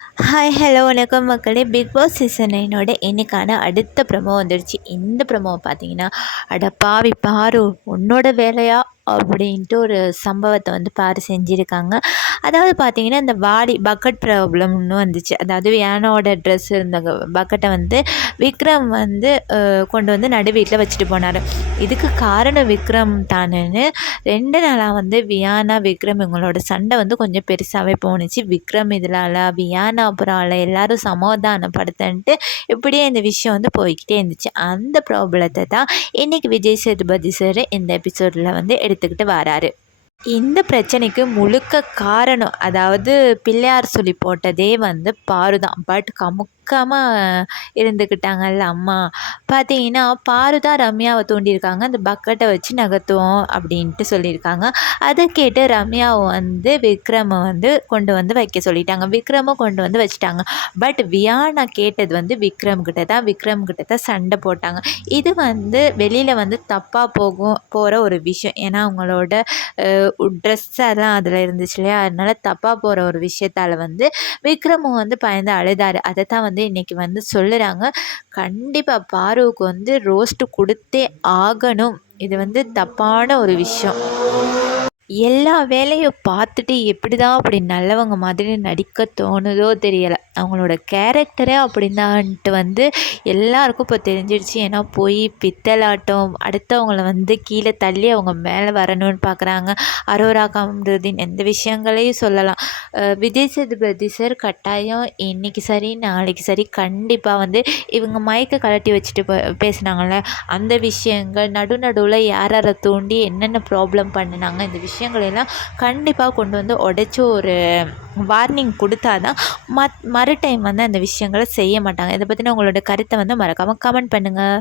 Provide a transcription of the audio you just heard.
Hi hello வணக்கம் மக்களே. Big Boss season 9 இன்னைக்கான அடுத்த ப்ரமோ வந்துடுச்சு. இந்த ப்ரமோவை பார்த்தீங்கன்னா, அட பாவி பாரு உன்னோட வேலையா அப்படின்ட்டு ஒரு சம்பவத்தை வந்து பாரு செஞ்சுருக்காங்க. அதாவது பார்த்தீங்கன்னா, இந்த பக்கெட் ப்ராப்ளம்னு வந்துச்சு. அதாவது வியானாவோட ட்ரெஸ் இருந்த பக்கெட்டை வந்து விக்ரம் வந்து கொண்டு வந்து நடு வீட்டில் வச்சுட்டு போனார். இதுக்கு காரணம் விக்ரம் தானேன்னு 2 நாளாக வந்து வியானா விக்ரம் இவங்களோட சண்டை வந்து கொஞ்சம் பெருசாகவே போணுச்சு. விக்ரம் இதனால வியானா அப்புறம் எல்லாரும் சமாதானப்படுத்தன்ட்டு இப்படியே இந்த விஷயம் வந்து போய்கிட்டே இருந்துச்சு. அந்த ப்ராப்ளத்தை தான் இன்றைக்கி விஜய் சேதுபதி சார் இந்த எபிசோடில் வந்து எடுத்துக்கிட்டு வராரு. இந்த பிரச்சனைக்கு முழுக்க காரணம், அதாவது பிள்ளையார் சொல்லி போட்டதே வந்து பாரு தான். பட் இருந்துக்கிட்டாங்கல்ல அம்மா. பார்த்தீங்கன்னா பாரு தான் ரம்யாவை தூண்டியிருக்காங்க. அந்த பக்கெட்டை வச்சு நகர்த்துவோம் அப்படின்ட்டு சொல்லியிருக்காங்க. அதை கேட்டு ரம்யாவை வந்து விக்ரமை வந்து கொண்டு வந்து வைக்க சொல்லிட்டாங்க. விக்ரமும் கொண்டு வந்து வச்சுட்டாங்க. பட் வியானா கேட்டது வந்து விக்ரம் கிட்ட தான் சண்டை போட்டாங்க. இது வந்து வெளியில் வந்து தப்பாக போகிற ஒரு விஷயம். ஏன்னா அவங்களோட ட்ரெஸ் எல்லாம் அதில் இருந்துச்சு இல்லையா, அதனால தப்பாக போகிற ஒரு விஷயத்தால் வந்து விக்ரமும் வந்து பயந்து அழுதாரு. அதை தான் வந்து இன்றைக்கி வந்து சொல்லுறாங்க. கண்டிப்பாக பாருவுக்கு வந்து ரோஸ்ட்டு கொடுத்தே ஆகணும். இது வந்து தப்பான ஒரு விஷயம். எல்லா வேலையும் பார்த்துட்டு எப்படி தான் அப்படி நல்லவங்க மாதிரி நடிக்க தோணுதோ தெரியலை. அவங்களோட கேரக்டரே அப்படின்னான்ட்டு வந்து எல்லாருக்கும் இப்போ தெரிஞ்சிடுச்சு. ஏன்னா போய் பித்தலாட்டம், அடுத்தவங்கள வந்து கீழே தள்ளி அவங்க மேலே வரணும்னு பார்க்குறாங்க. அரோரா காமருதீன் எந்த விஷயங்களையும் சொல்லலாம். விஜய் சேதுபதி சார் கட்டாயம் இன்றைக்கி சரி நாளைக்கு சரி கண்டிப்பாக வந்து இவங்க மைக்கை கழட்டி வச்சுட்டு பேசுனாங்கள்ல அந்த விஷயங்கள், நடுவில் யாரை தூண்டி என்னென்ன ப்ராப்ளம் பண்ணினாங்க, இந்த விஷயங்களெல்லாம் கண்டிப்பாக கொண்டு வந்து உடைச்சி ஒரு வார்னிங் கொடுத்தா தான் மறு டைம் வந்து அந்த விஷயங்களை செய்ய மாட்டாங்க. இதை பற்றின உங்களோட கருத்தை வந்து மறக்காமல் கமெண்ட் பண்ணுங்கள்.